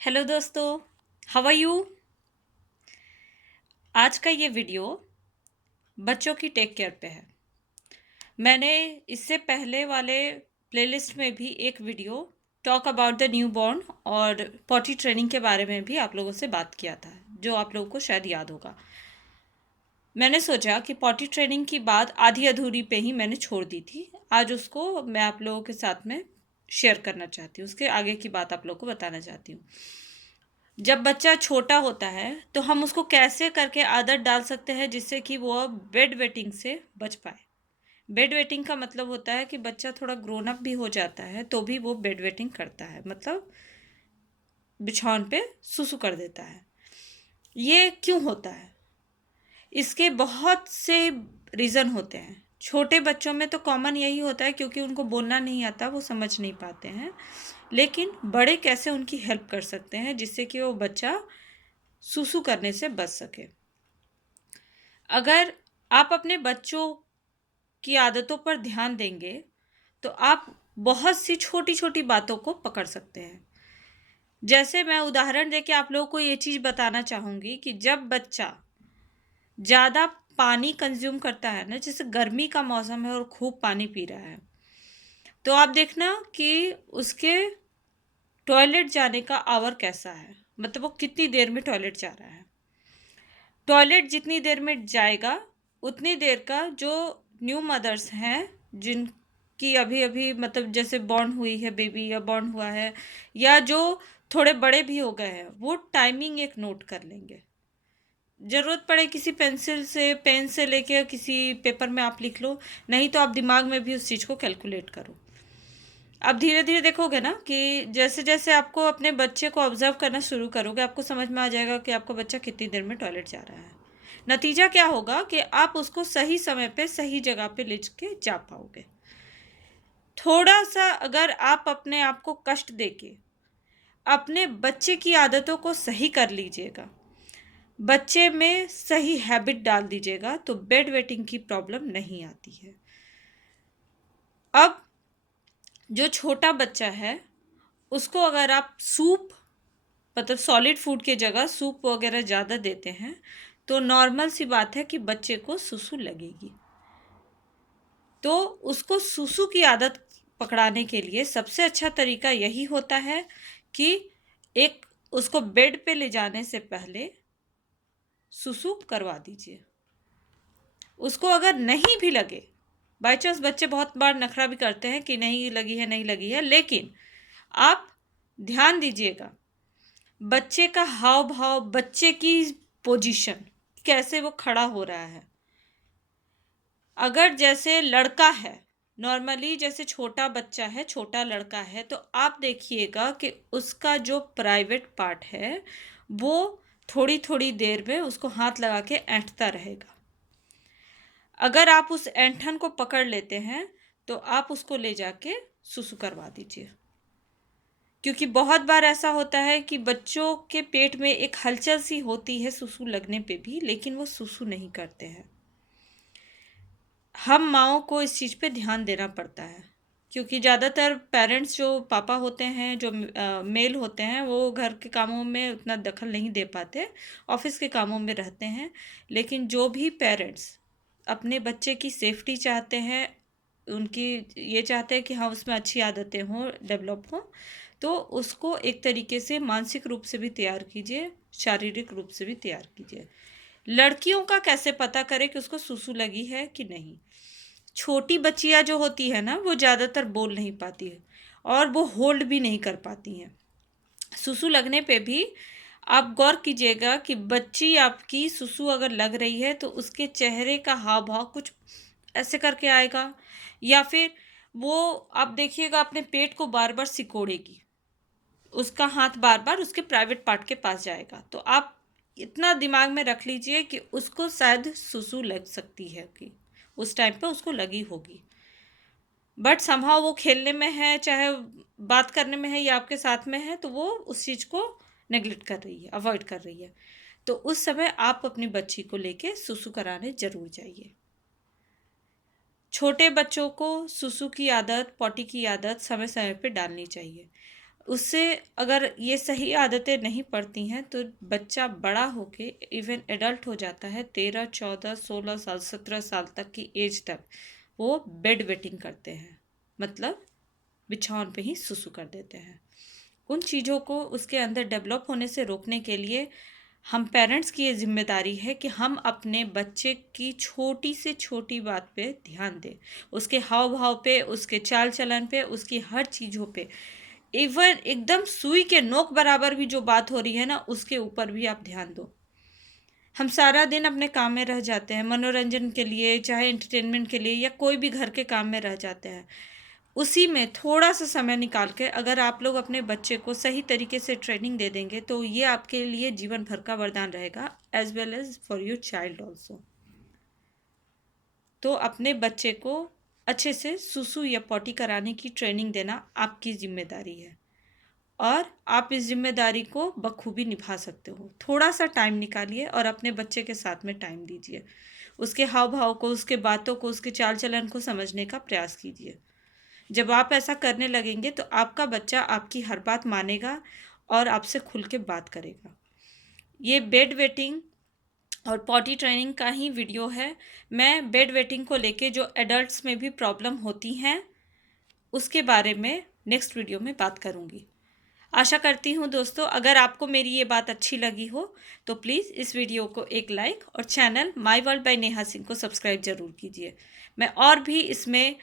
Hello दोस्तों, how are you. आज का ये वीडियो बच्चों की टेक केयर पे है। मैंने इससे पहले वाले प्लेलिस्ट में भी एक video talk about the new born और पॉटी ट्रेनिंग के बारे में भी आप लोगों से बात किया था, जो आप लोगों को शायद याद होगा। मैंने सोचा कि पॉटी ट्रेनिंग की बात आधी अधूरी पे ही मैंने छोड़ दी थी। आज उसको मैं आप लोगों के साथ में शेयर करना चाहती हूँ, उसके आगे की बात आप लोगों को बताना चाहती हूँ। जब बच्चा छोटा होता है तो हम उसको कैसे करके आदत डाल सकते हैं जिससे कि वो बेड वेटिंग से बच पाए। बेड वेटिंग का मतलब होता है कि बच्चा थोड़ा ग्रोन अप भी हो जाता है तो भी वो बेड वेटिंग करता है, मतलब बिछौन पे सुसु कर देता है। ये क्यों होता है? इसके बहुत से रीज़न होते हैं। छोटे बच्चों में तो कॉमन यही होता है क्योंकि उनको बोलना नहीं आता, वो समझ नहीं पाते हैं। लेकिन बड़े कैसे उनकी हेल्प कर सकते हैं जिससे कि वो बच्चा सुसु करने से बच सके। अगर आप अपने बच्चों की आदतों पर ध्यान देंगे तो आप बहुत सी छोटी छोटी बातों को पकड़ सकते हैं। जैसे मैं उदाहरण देके आप लोगों को ये चीज़ बताना चाहूँगी कि जब बच्चा ज़्यादा पानी कंज्यूम करता है ना, जैसे गर्मी का मौसम है और खूब पानी पी रहा है, तो आप देखना कि उसके टॉयलेट जाने का आवर कैसा है, मतलब वो कितनी देर में टॉयलेट जा रहा है। टॉयलेट जितनी देर में जाएगा उतनी देर का जो न्यू मदर्स हैं, जिनकी अभी अभी मतलब जैसे बॉर्न हुई है बेबी या बॉर्न हुआ है, या जो थोड़े बड़े भी हो गए हैं, वो टाइमिंग एक नोट कर लेंगे। ज़रूरत पड़े किसी पेंसिल से पेन से लेके किसी पेपर में आप लिख लो, नहीं तो आप दिमाग में भी उस चीज़ को कैलकुलेट करो। अब धीरे धीरे देखोगे ना कि जैसे जैसे आपको अपने बच्चे को ऑब्जर्व करना शुरू करोगे, आपको समझ में आ जाएगा कि आपका बच्चा कितनी देर में टॉयलेट जा रहा है। नतीजा क्या होगा कि आप उसको सही समय पे सही जगह पे ले के जा पाओगे। थोड़ा सा अगर आप अपने आप को कष्ट देके अपने बच्चे की आदतों को सही कर लीजिएगा, बच्चे में सही हैबिट डाल दीजिएगा, तो बेड वेटिंग की प्रॉब्लम नहीं आती है। अब जो छोटा बच्चा है उसको अगर आप सूप, मतलब सॉलिड फूड की जगह सूप वगैरह ज़्यादा देते हैं तो नॉर्मल सी बात है कि बच्चे को सुसु लगेगी। तो उसको सुसु की आदत पकड़ाने के लिए सबसे अच्छा तरीका यही होता है कि एक उसको बेड पे ले जाने से पहले सुसु करवा दीजिए। उसको अगर नहीं भी लगे, बाई चांस बच्चे बहुत बार नखरा भी करते हैं कि नहीं लगी है नहीं लगी है, लेकिन आप ध्यान दीजिएगा बच्चे का हाव भाव, बच्चे की पोजीशन, कैसे वो खड़ा हो रहा है। अगर जैसे लड़का है, नॉर्मली जैसे छोटा बच्चा है, छोटा लड़का है, तो आप देखिएगा कि उसका जो प्राइवेट पार्ट है वो थोड़ी थोड़ी देर में उसको हाथ लगा के ऐंठता रहेगा। अगर आप उस ऐंठन को पकड़ लेते हैं तो आप उसको ले जाके सुसु करवा दीजिए। क्योंकि बहुत बार ऐसा होता है कि बच्चों के पेट में एक हलचल सी होती है सुसु लगने पे भी, लेकिन वो सुसु नहीं करते हैं। हम माँओं को इस चीज़ पे ध्यान देना पड़ता है क्योंकि ज़्यादातर पेरेंट्स जो पापा होते हैं, जो मेल होते हैं, वो घर के कामों में उतना दखल नहीं दे पाते, ऑफिस के कामों में रहते हैं। लेकिन जो भी पेरेंट्स अपने बच्चे की सेफ्टी चाहते हैं, उनकी ये चाहते हैं कि हाँ उसमें अच्छी आदतें हों, डेवलप हों, तो उसको एक तरीके से मानसिक रूप से भी तैयार कीजिए, शारीरिक रूप से भी तैयार कीजिए। लड़कियों का कैसे पता करें कि उसको सुसु लगी है कि नहीं? छोटी बच्चियाँ जो होती है ना, वो ज़्यादातर बोल नहीं पाती है और वो होल्ड भी नहीं कर पाती हैं। सुसु लगने पे भी आप गौर कीजिएगा कि बच्ची आपकी सुसु अगर लग रही है तो उसके चेहरे का हाव भाव कुछ ऐसे करके आएगा, या फिर वो आप देखिएगा अपने पेट को बार बार सिकोड़ेगी, उसका हाथ बार बार उसके प्राइवेट पार्ट के पास जाएगा। तो आप इतना दिमाग में रख लीजिए कि उसको शायद सुसु लग सकती है, कि उस टाइम पे उसको लगी होगी, बट समहाउ वो खेलने में है, चाहे बात करने में है या आपके साथ में है, तो वो उस चीज़ को नेग्लेक्ट कर रही है, अवॉइड कर रही है। तो उस समय आप अपनी बच्ची को लेके सुसु कराने ज़रूर जाइए। छोटे बच्चों को सुसु की आदत, पॉटी की आदत समय समय पे डालनी चाहिए। उससे अगर ये सही आदतें नहीं पड़ती हैं तो बच्चा बड़ा होके इवन एडल्ट हो जाता है, 13, 14, 16 साल, 17 साल तक की एज तक वो बेड वेटिंग करते हैं, मतलब बिछावन पे ही सुसु कर देते हैं। उन चीज़ों को उसके अंदर डेवलप होने से रोकने के लिए हम पेरेंट्स की ये जिम्मेदारी है कि हम अपने बच्चे की छोटी से छोटी बात पे ध्यान दें, उसके हाव भाव पे, उसके चाल चलन पे, उसकी हर चीज़ों पे, इवन एकदम सुई के नोक बराबर भी जो बात हो रही है ना, उसके ऊपर भी आप ध्यान दो। हम सारा दिन अपने काम में रह जाते हैं, मनोरंजन के लिए, चाहे एंटरटेनमेंट के लिए, या कोई भी घर के काम में रह जाते हैं। उसी में थोड़ा सा समय निकाल के अगर आप लोग अपने बच्चे को सही तरीके से ट्रेनिंग दे देंगे तो ये आपके लिए जीवन भर का वरदान रहेगा, as well as for your child also. तो अपने बच्चे को अच्छे से सुसु या पॉटी कराने की ट्रेनिंग देना आपकी जिम्मेदारी है, और आप इस जिम्मेदारी को बखूबी निभा सकते हो। थोड़ा सा टाइम निकालिए और अपने बच्चे के साथ में टाइम दीजिए, उसके हाव भाव को, उसके बातों को, उसके चाल चलन को समझने का प्रयास कीजिए। जब आप ऐसा करने लगेंगे तो आपका बच्चा आपकी हर बात मानेगा और आपसे खुल के बात करेगा। ये बेड वेटिंग और पॉटी ट्रेनिंग का ही वीडियो है। मैं बेड वेटिंग को लेके जो एडल्ट्स में भी प्रॉब्लम होती हैं उसके बारे में नेक्स्ट वीडियो में बात करूँगी। आशा करती हूँ दोस्तों, अगर आपको मेरी ये बात अच्छी लगी हो तो प्लीज़ इस वीडियो को एक लाइक और channel my world by Neha Singh को सब्सक्राइब ज़रूर कीजिए। मैं और भी इसमें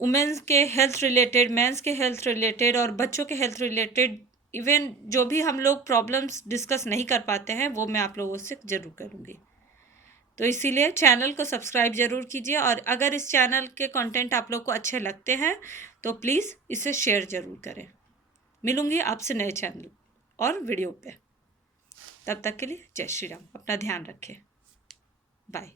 वुमेन्स के हेल्थ रिलेटेड, मेंस के हेल्थ रिलेटेड और बच्चों के हेल्थ रिलेटेड, इवन जो भी हम लोग प्रॉब्लम्स डिस्कस नहीं कर पाते हैं वो मैं आप लोगों से ज़रूर करूँगी। तो इसीलिए चैनल को सब्सक्राइब ज़रूर कीजिए, और अगर इस चैनल के कंटेंट आप लोग को अच्छे लगते हैं तो प्लीज़ इसे शेयर ज़रूर करें। मिलूंगी आपसे नए चैनल और वीडियो पे। तब तक के लिए जय श्री राम। अपना ध्यान रखें। बाय।